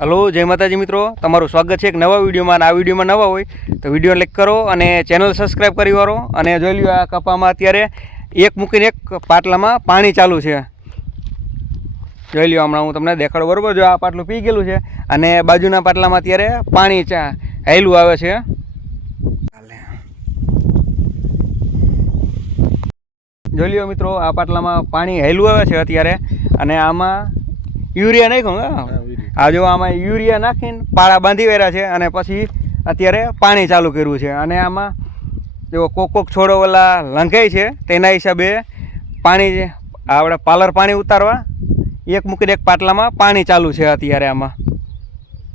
Hello, જય માતાજી મિત્રો. તમારું સ્વાગત છે એક નવા વિડીયોમાં. અને આ વિડીયોમાં નવા હોય તો વીડિયો લાઈક કરો અને ચેનલ સબસ્ક્રાઈબ કરી વાળો. અને જોઈ લ્યો આ કપામાં અત્યારે એક મૂકીને એક પાટલામાં પાણી ચાલુ છે. જોઈ લ્યો હમણાં હું તમને દેખાડું. બરાબર જો આ પાટલું પી ગયેલું છે અને બાજુના પાટલામાં અત્યારે પાણી ચા હેલું આવે છે. જોઈ લ્યો મિત્રો, આ પાટલામાં પાણી હેલું આવે છે અત્યારે. અને આમાં યુરિયા નાખ્યું આ જો આમાં યુરિયા નાખીને પાળા બાંધી વેરા છે અને પછી અત્યારે પાણી ચાલુ કર્યું છે. અને આમાં જો કોક કોક છોડો ઓલા લંઘાય છે, તેના હિસાબે પાણી આપણે પાલર પાણી ઉતારવા, એક મૂકીને એક પાટલામાં પાણી ચાલુ છે અત્યારે આમાં.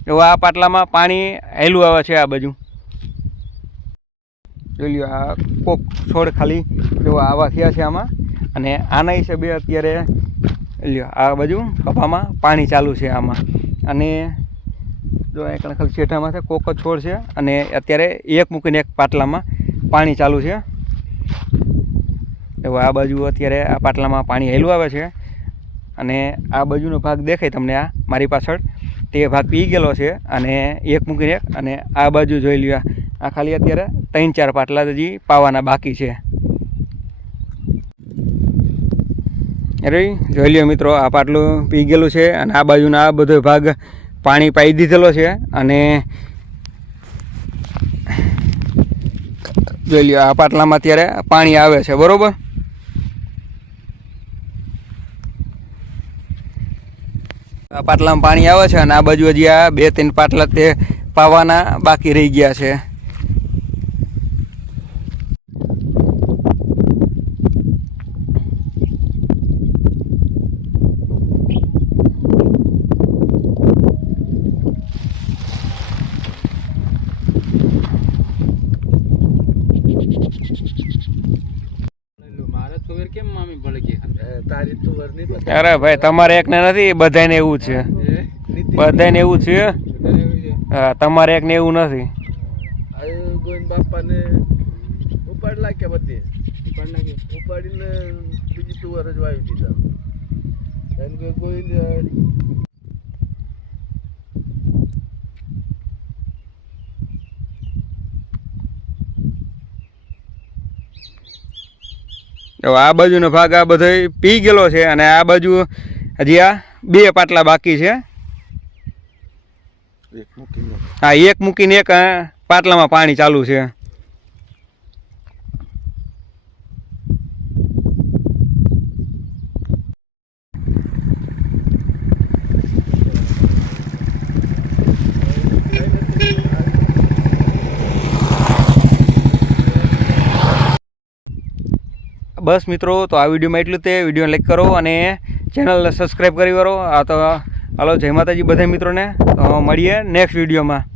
જો આ પાટલામાં પાણી હેલું આવે છે આ બાજુ. જોઈ લ્યો, આ કોક છોડ ખાલી જો આવા થયા છે આમાં. અને આના હિસાબે અત્યારે, લ્યો, આ બાજુ કપામાં પાણી ચાલુ છે આમાં. અને જો એક ખાલી શેઠામાં છે, કોક છોડ છે અને અત્યારે એક મૂકીને એક પાટલામાં પાણી ચાલુ છે. એવું આ બાજુ અત્યારે આ પાટલામાં પાણી હેલું આવે છે અને આ બાજુનો ભાગ દેખાય તમને આ મારી પાછળ. તે ભાગ પી ગયેલો છે અને એક મૂકીને એક અને આ બાજુ જોઈ લ્યો આ ખાલી અત્યારે ત્રણ ચાર પાટલા હજી પાવાના બાકી છે. અરે, જોઈ લ્યો મિત્રો, આ પાટલું પી ગયેલું છે અને આ બાજુનો આ બધો ભાગ પાણી પાઈ દીધેલો છે અને જોઈ લ્યો, આ પાટલામાં અત્યારે પાણી આવે છે, બરોબર? આ પાટલામાં પાણી આવે છે અને આ બાજુ હજી આ બે ત્રણ પાટલા તે પાવાના બાકી રહી ગયા છે. અરે ભાઈ તમારે એકને નથી બધાને એવું છે. બધાને એવું છે? હા તમારે એકને એવું નથી. બાપાને ઉપાડ લાગ્યા બધી. ઉપાડીને બીજી તુવર જ વાવી દીધા. એમ કે ગોવિંદ આ બાજુનો ભાગ આ બધો પી ગયેલો છે અને આ બાજુ હજી આ બે પાટલા બાકી છે. હા એક મૂકીને એક પાટલામાં પાણી ચાલુ છે. બસ મિત્રો, તો આ વિડીયોમાં એટલું તે. વીડિયો લાઈક કરો અને ચેનલને સબસ્ક્રાઈબ કરી કરો આ તો, હાલો, જય માતાજી બધા મિત્રોને. તો મળીએ નેક્સ્ટ વિડીયોમાં.